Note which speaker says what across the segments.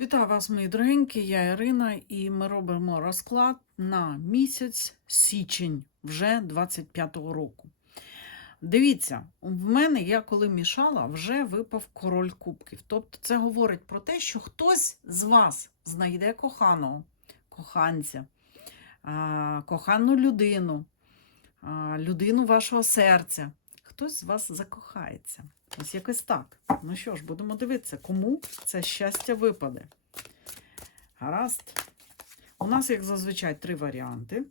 Speaker 1: Вітаю вас, мої дорогенькі, я Ірина, і ми робимо розклад на місяць січень вже 25-го року. Дивіться, в мене, я коли мішала, вже випав король кубків. Тобто це говорить про те, що хтось з вас знайде коханого, коханця, кохану людину, людину вашого серця. Хтось з вас закохається. Ось якось так. Ну що ж, будемо дивитися, кому це щастя випаде. Гаразд. У нас, як зазвичай, три варіанти.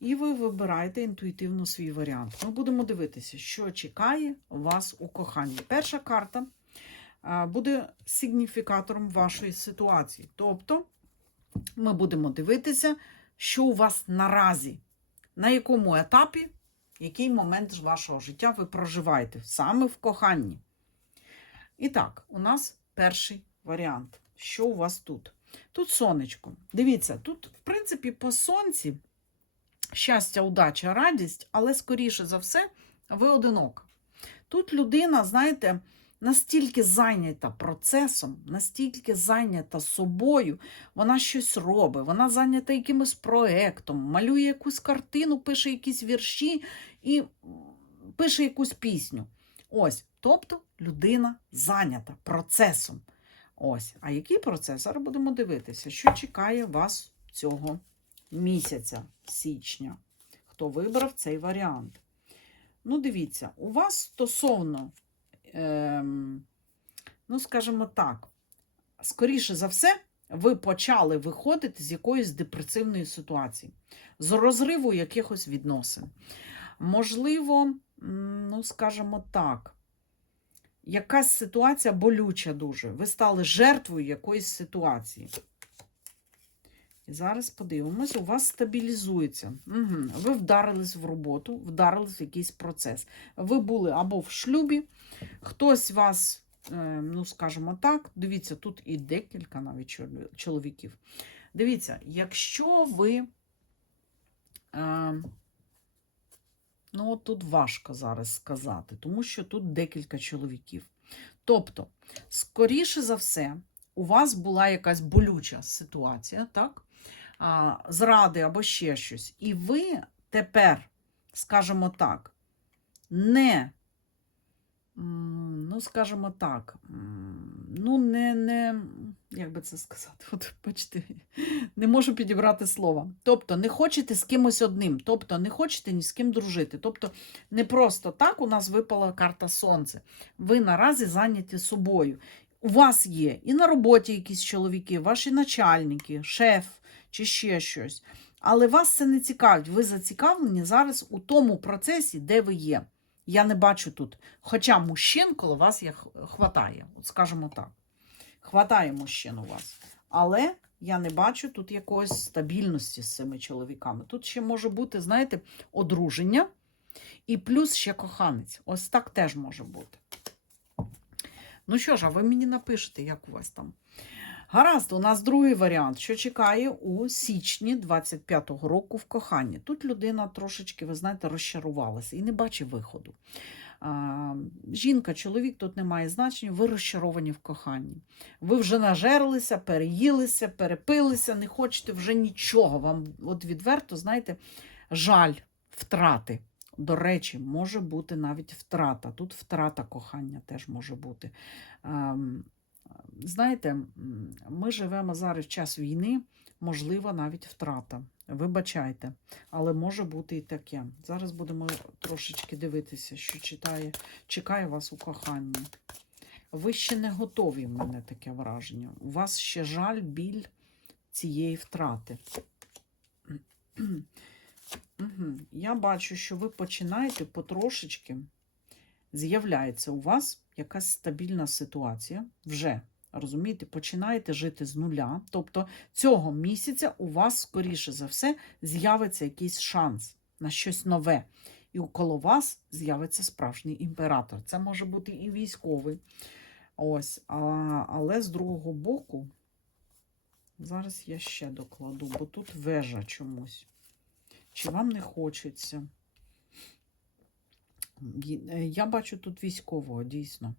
Speaker 1: І ви вибираєте інтуїтивно свій варіант. Ми будемо дивитися, що чекає вас у коханні. Перша карта буде сигніфікатором вашої ситуації. Тобто, ми будемо дивитися, що у вас наразі, на якому етапі, який момент вашого життя ви проживаєте саме в коханні. І так, у нас перший варіант. Що у вас тут? Тут сонечко. Дивіться, тут, в принципі, по сонці щастя, удача, радість, але, скоріше за все, ви одинока. Тут людина, знаєте, настільки зайнята процесом, настільки зайнята собою, вона щось робить, вона зайнята якимось проектом, малює якусь картину, пише якісь вірші і пише якусь пісню. Ось, тобто людина зайнята процесом. Ось, а який процес? Зараз будемо дивитися, що чекає вас цього місяця, січня. Хто вибрав цей варіант? Ну, дивіться, у вас стосовно, ем, ну, скажімо так, скоріше за все, ви почали виходити з якоїсь депресивної ситуації, з розриву якихось відносин. Можливо, ну, скажімо так, якась ситуація болюча дуже. Ви стали жертвою якоїсь ситуації. І зараз подивимось, у вас стабілізується. Угу. Ви вдарились в роботу, вдарились в якийсь процес. Ви були або в шлюбі, хтось вас, ну, скажімо так, дивіться, тут і декілька навіть чоловіків. Дивіться, якщо ви. Ну, от тут важко зараз сказати, тому що тут декілька чоловіків. Тобто, скоріше за все, у вас була якась болюча ситуація, так? А, зради або ще щось. І ви тепер, скажімо так, не, ну, скажімо так, ну, не, не, як би це сказати, от бачите, не можу підібрати слова. Тобто, не хочете з кимось одним, тобто не хочете ні з ким дружити. Тобто, не просто так у нас випала карта Сонце. Ви наразі зайняті собою. У вас є і на роботі якісь чоловіки, ваші начальники, шеф чи ще щось. Але вас це не цікавить. Ви зацікавлені зараз у тому процесі, де ви є. Я не бачу тут. Хоча мужчин коло вас є, хватає, от скажімо так. Хватає мужчин у вас. Але я не бачу тут якоїсь стабільності з цими чоловіками. Тут ще може бути, знаєте, одруження і плюс ще коханець. Ось так теж може бути. Ну що ж, а ви мені напишете, як у вас там. Гаразд, у нас другий варіант, що чекає у січні 25-го року в коханні. Тут людина трошечки, ви знаєте, розчарувалася і не бачить виходу. А, жінка, чоловік тут не має значення, ви розчаровані в коханні. Ви вже нажерлися, переїлися, перепилися, не хочете вже нічого. Вам от відверто, знаєте, жаль втрати. До речі, може бути навіть втрата. Тут втрата кохання теж може бути. Знаєте, ми живемо зараз в час війни, можлива навіть втрата. Вибачайте, але може бути і таке. Зараз будемо трошечки дивитися, що читає, чекає вас у коханні. Ви ще не готові, в мене таке враження. У вас ще жаль, біль цієї втрати. Я бачу, що ви починаєте потрошечки, з'являється у вас якась стабільна ситуація вже. Розумієте, починаєте жити з нуля. Тобто цього місяця у вас, скоріше за все, з'явиться якийсь шанс на щось нове. І коло вас з'явиться справжній імператор. Це може бути і військовий. Ось, а, Але з другого боку, зараз я ще докладу, бо тут вежа чомусь. Чи вам не хочеться? Я бачу тут військового, дійсно.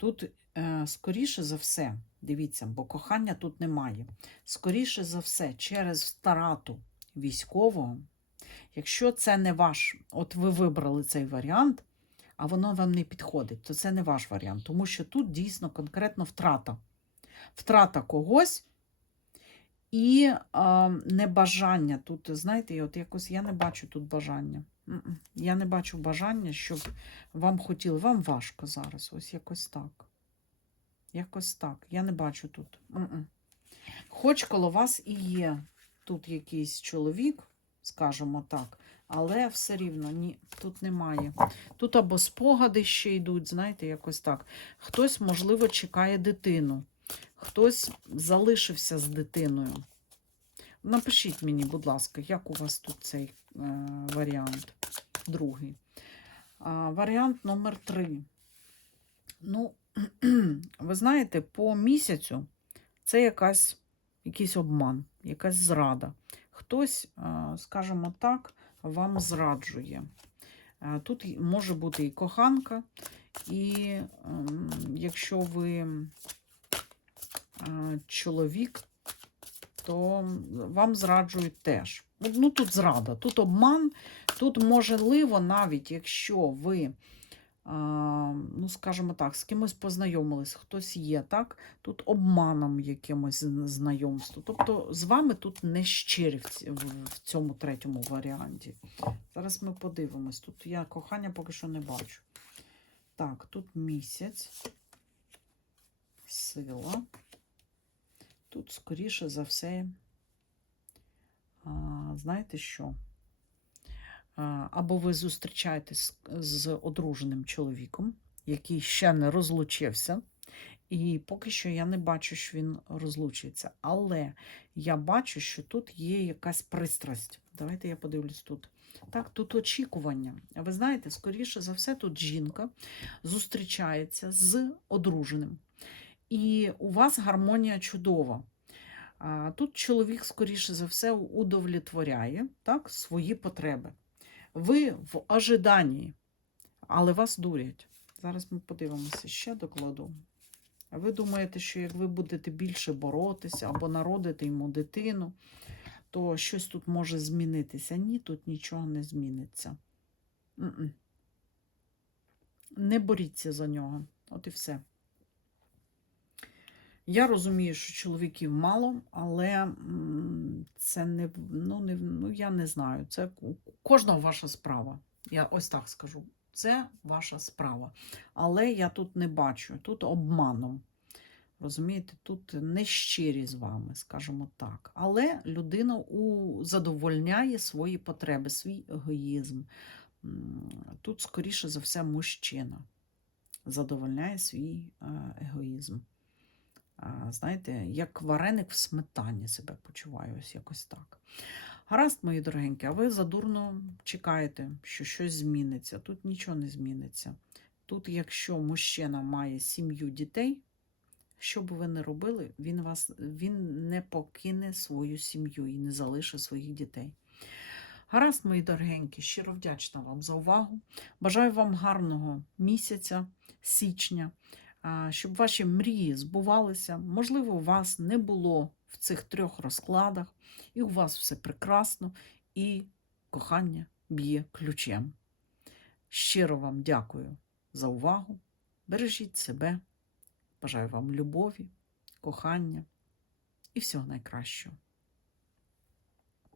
Speaker 1: Тут, е, скоріше за все, Дивіться, бо кохання тут немає. Скоріше за все, через втрату військового, якщо це не ваш, от ви вибрали цей варіант, а воно вам не підходить, то це не ваш варіант, тому що тут дійсно конкретно втрата. Втрата когось і а, небажання. Тут, знаєте, от якось я не бачу тут бажання. Я не бачу бажання, щоб вам хотіли. Вам важко зараз. Ось якось так. Якось так. Я не бачу тут. Хоч коло вас і є тут якийсь чоловік, скажімо так, але все рівно ні, тут немає. Тут або спогади ще йдуть, знаєте, якось так. Хтось, можливо, чекає дитину, хтось залишився з дитиною. Напишіть мені, будь ласка, як у вас тут цей е, варіант, другий. Варіант номер три. Ну, ви знаєте, по місяцю це якась, якийсь обман, якась зрада. Хтось, е, скажімо так, вам зраджує. Е, Тут може бути і коханка, і ем, якщо ви чоловік, то вам зраджують теж. Ну, тут зрада, тут обман, тут можливо, навіть якщо ви, ну, скажімо так, з кимось познайомились, хтось є, так, тут обманом якимось знайомство. Тобто з вами тут не щирі в цьому третьому варіанті. Зараз ми подивимось. Тут я кохання поки що не бачу. Так, тут місяць, сила. Тут, скоріше за все, знаєте що? Або ви зустрічаєтесь з одруженим чоловіком, який ще не розлучився, і поки що я не бачу, що він розлучиться. Але я бачу, що тут є якась пристрасть. Давайте я подивлюсь тут. Так, тут очікування. Ви знаєте, скоріше за все, тут жінка зустрічається з одруженим. І у вас гармонія чудова. Тут чоловік, скоріше за все, удовлетворяє так, свої потреби. Ви в ожиданні, але вас дурять. Зараз ми подивимося, ще докладу. Ви думаєте, що як ви будете більше боротися або народите йому дитину, то щось тут може змінитися. Ні, тут нічого не зміниться. Не боріться за нього. От і все. Я розумію, що чоловіків мало, але це не, ну, не, ну, я не знаю. Це у кожного ваша справа. Я ось так скажу. Це ваша справа. Але я тут не бачу, тут обманом. Розумієте, тут нещирі з вами, скажімо так. Але людина у, задовольняє свої потреби, свій егоїзм. Тут, скоріше за все, мужчина задовольняє свій е, егоїзм. Знаєте, як вареник в сметані себе почуваю, ось якось так. Гаразд, мої дорогенькі, а ви задурно чекаєте, що щось зміниться. Тут нічого не зміниться. Тут, якщо мужчина має сім'ю дітей, що б ви не робили, він, вас, він не покине свою сім'ю і не залишить своїх дітей. Гаразд, мої дорогенькі, щиро вдячна вам за увагу. Бажаю вам гарного місяця, січня щоб ваші мрії збувалися. Можливо, вас не було в цих трьох розкладах, і у вас все прекрасно, і кохання б'є ключем. Щиро вам дякую за увагу. Бережіть себе. Бажаю вам любові, кохання і всього найкращого.